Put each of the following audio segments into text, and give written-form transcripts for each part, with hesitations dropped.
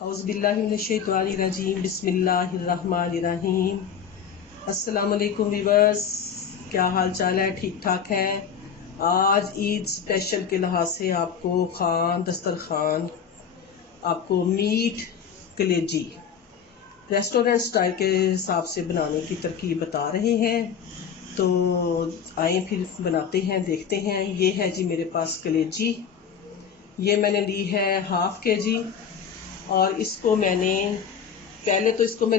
औज़ुबिल्लाहिमिनश्शैतानिर्रजीम बिस्मिल्लाहिर्रहमानिर्रहीम। अस्सलाम वालेकुम व्यूअर्स, क्या हाल चाल है? ठीक ठाक है। आज ईद स्पेशल के लिहाज से आपको दस्तरखान आपको मीट कलेजी रेस्टोरेंट स्टाइल के हिसाब से बनाने की तरकीब बता रहे हैं। तो आए फिर बनाते हैं, देखते हैं। ये है जी मेरे पास कलेजी। ये मैंने ली है 1/2 kg और इसको मैंने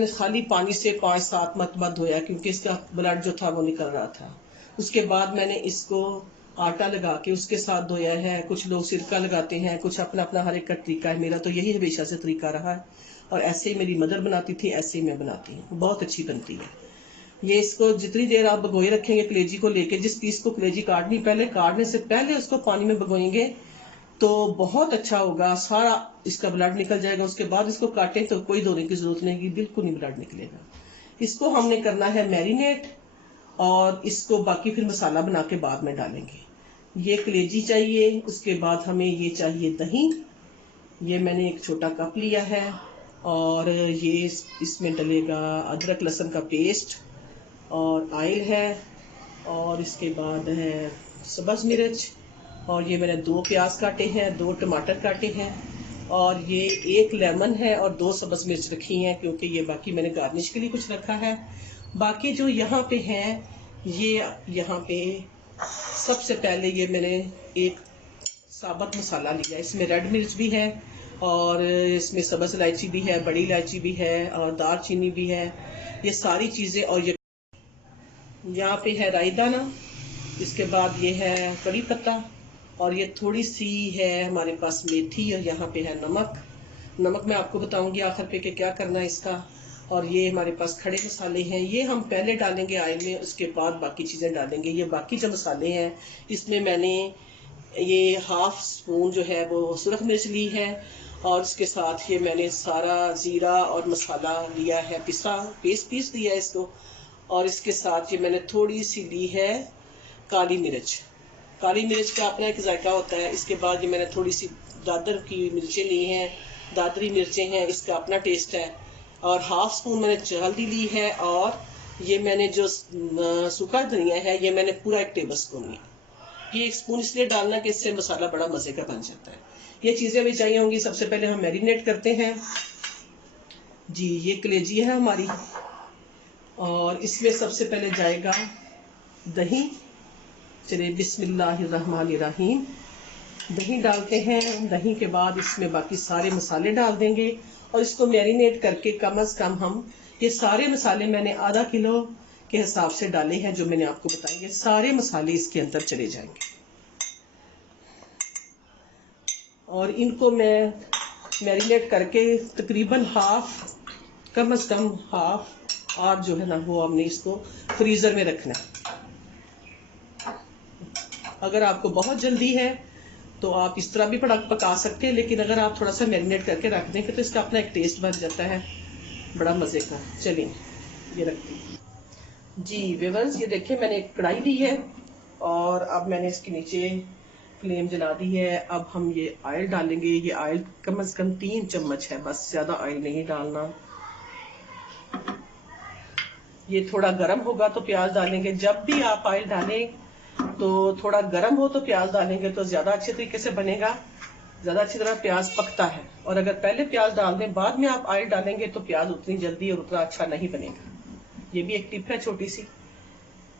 खाली पानी से 5-7 मरतबा धोया क्योंकि इसका ब्लड जो था वो निकल रहा था। उसके बाद मैंने इसको आटा लगा के उसके साथ धोया है। कुछ लोग सिरका लगाते हैं, कुछ अपना अपना हर एक का तरीका है। मेरा तो यही हमेशा से तरीका रहा है और ऐसे ही मेरी मदर बनाती थी, ऐसे ही मैं बनाती हूँ। बहुत अच्छी बनती है ये। इसको जितनी देर आप भगोए रखेंगे कलेजी को लेके, जिस पीस को कलेजी काटने से पहले उसको पानी में भगोएंगे तो बहुत अच्छा होगा। सारा इसका ब्लड निकल जाएगा। उसके बाद इसको काटें तो कोई धोने की जरूरत नहीं, बिल्कुल नहीं ब्लड निकलेगा। इसको हमने करना है मैरिनेट और इसको बाकी फिर मसाला बना के बाद में डालेंगे। ये कलेजी चाहिए। उसके बाद हमें ये चाहिए दही। ये मैंने एक छोटा कप लिया है और ये इसमें डलेगा अदरक लहसुन का पेस्ट और ऑयल है और इसके बाद है सब्ज मिर्च और ये मैंने 2 प्याज काटे हैं, 2 टमाटर काटे हैं और ये 1 लेमन है और 2 सब्ज मिर्च रखी हैं क्योंकि ये बाकी मैंने गार्निश के लिए कुछ रखा है। बाकी जो यहाँ पे है, ये यहाँ पे सबसे पहले ये मैंने एक साबुत मसाला लिया। इसमें रेड मिर्च भी है और इसमें सब्ज इलायची भी है, बड़ी इलायची भी है और दालचीनी भी है। ये सारी चीज़ें और ये यहाँ पे है राई दाना। इसके बाद ये है कड़ी पत्ता और ये थोड़ी सी है हमारे पास मेथी और यहाँ पे है नमक मैं आपको बताऊंगी आखिर पे कि क्या करना है इसका। और ये हमारे पास खड़े मसाले हैं, ये हम पहले डालेंगे ऑयल में, उसके बाद बाकी चीज़ें डालेंगे। ये बाकी जो मसाले हैं इसमें मैंने ये 1/2 स्पून जो है वो सुरख मिर्च ली है और इसके साथ ये मैंने सारा ज़ीरा और मसाला लिया है, पीस लिया है इसको। और इसके साथ ये मैंने थोड़ी सी ली है काली मिर्च का अपना एक जायका होता है। इसके बाद ये मैंने थोड़ी सी दादर की मिर्चें ली हैं, दादरी मिर्चें हैं, इसका अपना टेस्ट है। और 1/2 स्पून मैंने हल्दी ली है और ये मैंने जो सूखा धनिया है ये मैंने पूरा 1 टेबल स्पून लिया। ये 1 स्पून इसलिए डालना कि इससे मसाला बड़ा मजे का बन जाता है। ये चीज़ें भी चाहिए होंगी। सबसे पहले हम मैरिनेट करते हैं जी। ये कलेजी है हमारी और इसमें सबसे पहले जाएगा दही। चलिए बिस्मिल्लाहिर्रहमानिर्रहीम। दही डालते हैं। दही के बाद इसमें बाकी सारे मसाले डाल देंगे और इसको मैरिनेट करके कम से कम हम ये सारे मसाले मैंने आधा किलो के हिसाब से डाले हैं जो मैंने आपको बताएंगे। सारे मसाले इसके अंदर चले जाएंगे और इनको मैं मैरिनेट करके तकरीबन कम से कम हाफ और जो है ना वो हमने इसको फ्रीज़र में रखना है। अगर आपको बहुत जल्दी है तो आप इस तरह भी पका सकते हैं, लेकिन अगर आप थोड़ा सा मैरिनेट करके रख देंगे तो इसका अपना एक टेस्ट बन जाता है बड़ा मज़े का। चलिए ये रखते हैं जी व्यूअर्स। ये देखिए मैंने एक कढ़ाई ली है और अब मैंने इसके नीचे फ्लेम जला दी है। अब हम ये ऑयल डालेंगे। ये ऑयल कम से कम 3 चम्मच है, बस ज़्यादा ऑयल नहीं डालना। ये थोड़ा गर्म होगा तो प्याज डालेंगे। जब भी आप ऑयल डालें तो थोड़ा गर्म हो तो प्याज डालेंगे तो ज्यादा अच्छे तरीके से बनेगा, ज्यादा अच्छी तरह प्याज पकता है। और अगर पहले प्याज डाल दें बाद में आप ऑयल डालेंगे तो प्याज उतनी जल्दी और उतना अच्छा नहीं बनेगा। ये भी एक टिप है छोटी सी।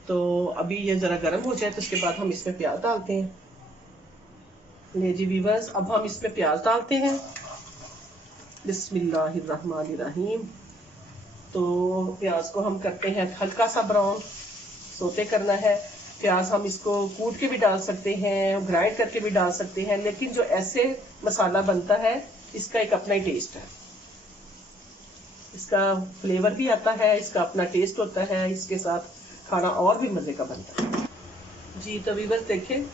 तो अभी ये जरा गर्म हो जाए तो उसके बाद हम इसमें प्याज डालते हैं। ले जी व्यूअर्स, अब हम इसमें प्याज डालते हैं। बिस्मिल्लाहिर्रहमानिर्रहीम। तो प्याज को हम करते हैं हल्का सा ब्राउन, सोते करना है। प्याज हम इसको कूट के भी डाल सकते हैं, ग्राइंड करके भी डाल सकते हैं, लेकिन जो ऐसे मसाला बनता है इसका एक अपना ही टेस्ट है। इसका फ्लेवर भी आता है, इसका अपना टेस्ट होता है। इसके साथ खाना और भी मजे का बनता है जी। तो व्यूअर्स देखिए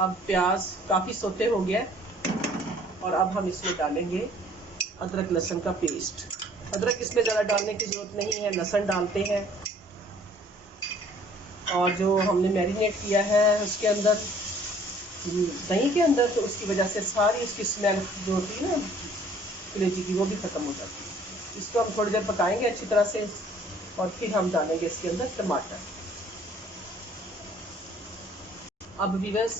अब प्याज काफी सोते हो गया और अब हम इसमें डालेंगे अदरक लहसुन का पेस्ट। अदरक इसमें ज़्यादा डालने की जरूरत नहीं है, लहसुन डालते हैं। और जो हमने मैरिनेट किया है उसके अंदर, दही के अंदर, तो उसकी वजह से सारी उसकी स्मेल जो होती है ना कलेजी की, वो भी ख़त्म हो जाती है। इसको हम थोड़ी देर पकाएंगे अच्छी तरह से और फिर हम डालेंगे इसके अंदर टमाटर। अब व्यूअर्स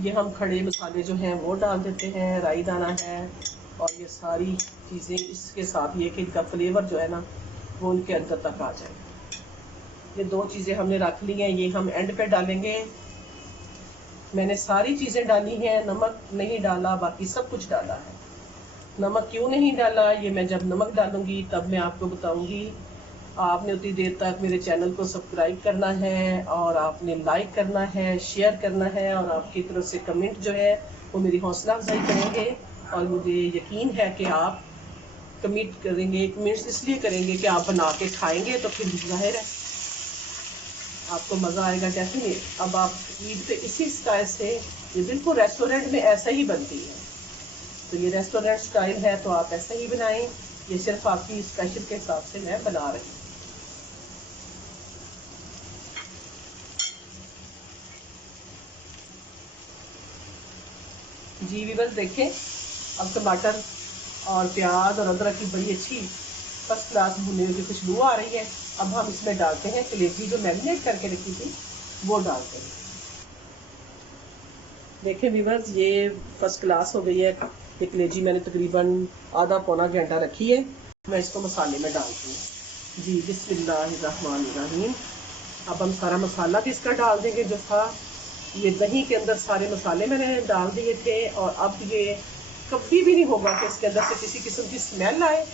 ये हम खड़े मसाले जो हैं वो डाल देते हैं, राई दाना है और ये सारी चीज़ें इसके साथ, ये कि इनका फ्लेवर जो है ना वो उनके अंदर तक आ जाए। ये दो चीज़ें हमने रख ली हैं, ये हम एंड पे डालेंगे। मैंने सारी चीज़ें डाली हैं, नमक नहीं डाला, बाकी सब कुछ डाला है। नमक क्यों नहीं डाला ये मैं जब नमक डालूंगी तब मैं आपको बताऊंगी। आपने उतनी देर तक मेरे चैनल को सब्सक्राइब करना है और आपने लाइक करना है, शेयर करना है और आपकी तरफ से कमेंट जो है वो मेरी हौसला अफजाई करेंगे। और मुझे यकीन है कि आप कमेंट करेंगे, कमेंट्स इसलिए करेंगे कि आप बना के खाएंगे तो फिर जाहिर है आपको मज़ा आएगा डेफिनेट। अब आप ईद पे इसी स्टाइल से, ये बिल्कुल रेस्टोरेंट में ऐसा ही बनती है, तो ये रेस्टोरेंट स्टाइल है तो आप ऐसा ही बनाएं। ये सिर्फ आपकी स्पेशल के हिसाब से मैं बना रही हूँ। जी व्यूअर्स देखें, अब टमाटर और प्याज और अदरक की बड़ी अच्छी फर्स्ट क्लास भुने हुए की खुशबू आ रही है। अब हम इसमें डालते हैं कलेजी जो मैरिनेट करके रखी थी, वो डालते हैं। देखें व्यूअर्स ये फर्स्ट क्लास हो गई है। ये कलेजी मैंने तकरीबन आधा पौना घंटा रखी है। मैं इसको मसाले में डालती हूँ। जी बिस्मिल्लाहिर्रहमानिर्रहीम। अब हम सारा मसाला भी इसका डाल देंगे जो था। ये दही के अंदर सारे मसाले मैंने डाल दिए थे और अब ये कभी भी नहीं होगा कि इसके अंदर से किसी किस्म की स्मेल आए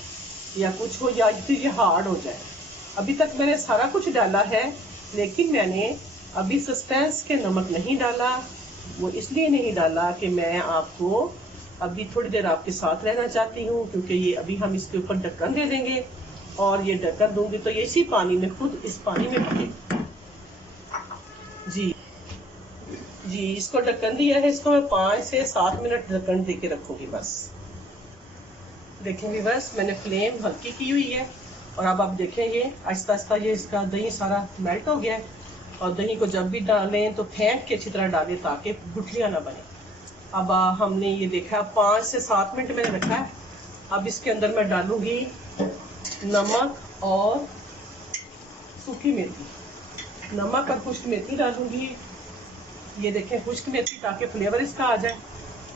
या कुछ हो या फिर ये हार्ड हो जाए। अभी तक मैंने सारा कुछ डाला है, लेकिन मैंने अभी सस्पेंस के नमक नहीं डाला। वो इसलिए नहीं डाला कि मैं आपको अभी थोड़ी देर आपके साथ रहना चाहती हूँ, क्योंकि ये अभी हम इसके ऊपर ढक्कन दे देंगे और ये ढक्कन दूंगी तो ये इसी पानी में, खुद इस पानी में पकेगी। जी इसको ढक्कन दिया है, इसको मैं 5 से 7 मिनट ढक्कन दे के रखूंगी बस। देखेंगे बस मैंने फ्लेम हल्की की हुई है और अब आप देखें ये आहिस्ता आहिस्ता ये इसका दही सारा मेल्ट हो गया है। और दही को जब भी डालें तो फेंट के अच्छी तरह डालें ताकि गुठलियां ना बने। अब हमने ये देखा 5 से 7 मिनट मैंने रखा है। अब इसके अंदर मैं डालूंगी नमक और सूखी मेथी, नमक और खुश्क मेथी डालूंगी। ये देखें खुश्क मेथी ताकि फ्लेवर इसका आ जाए।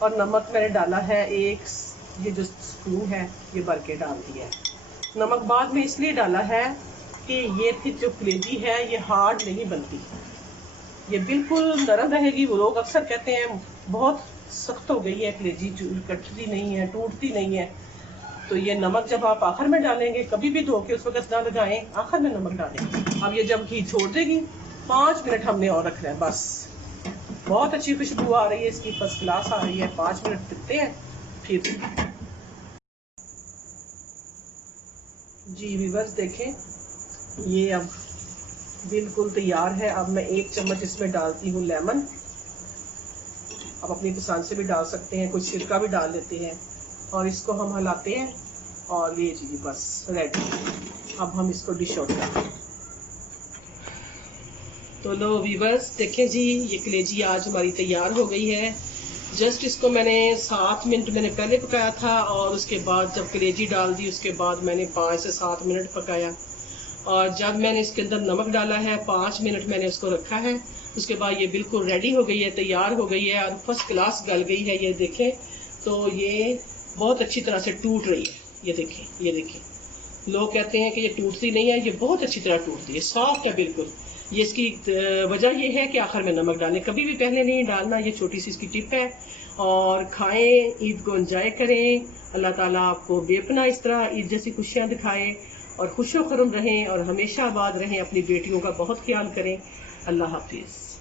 और नमक मैंने डाला है ये जो स्पून है ये भर के डाल दिया है। नमक बाद में इसलिए डाला है कि ये फिर जो कलेजी है ये हार्ड नहीं बनती, ये बिल्कुल नरम रहेगी। वो लोग अक्सर कहते हैं बहुत सख्त हो गई है कलेजी, कटती नहीं है, टूटती नहीं है। तो ये नमक जब आप आखिर में डालेंगे, कभी भी धो के उस वक्त ना लगाएं, आखिर में नमक डालें। अब ये जब घी छोड़ देगी 5 मिनट हमने और रखना है बस। बहुत अच्छी खुशबू आ रही है इसकी, फर्स्ट क्लास आ रही है। 5 मिनट टिकते हैं फिर। जी व्यूअर्स देखें ये अब बिल्कुल तैयार है। अब मैं 1 चम्मच इसमें डालती हूँ लेमन। आप अपनी पसंद से भी डाल सकते हैं, कुछ सिरका भी डाल लेते हैं। और इसको हम हिलाते हैं और ये जी बस रेडी। अब हम इसको डिश आउट करते हैं। तो लो व्यूअर्स देखें जी ये कलेजी आज हमारी तैयार हो गई है। जस्ट इसको मैंने 7 मिनट मैंने पहले पकाया था और उसके बाद जब कलेजी डाल दी उसके बाद मैंने 5 से 7 मिनट पकाया। और जब मैंने इसके अंदर नमक डाला है 5 मिनट मैंने उसको रखा है। उसके बाद ये बिल्कुल रेडी हो गई है, तैयार हो गई है और फर्स्ट क्लास गल गई है। ये देखें तो ये बहुत अच्छी तरह से टूट रही है। ये देखें लोग कहते हैं कि ये टूटती नहीं है, ये बहुत अच्छी तरह टूटती है, सॉफ्ट है बिल्कुल। ये इसकी वजह ये है कि आखिर में नमक डालें, कभी भी पहले नहीं डालना। ये छोटी सी इसकी टिप है। और खाएं, ईद को एंजॉय करें। अल्लाह ताला आपको बेपना इस तरह ईद जैसी खुशियाँ दिखाए और खुशो खरम रहें और हमेशा आबाद रहें। अपनी बेटियों का बहुत ख्याल करें। अल्लाह हाफिज़।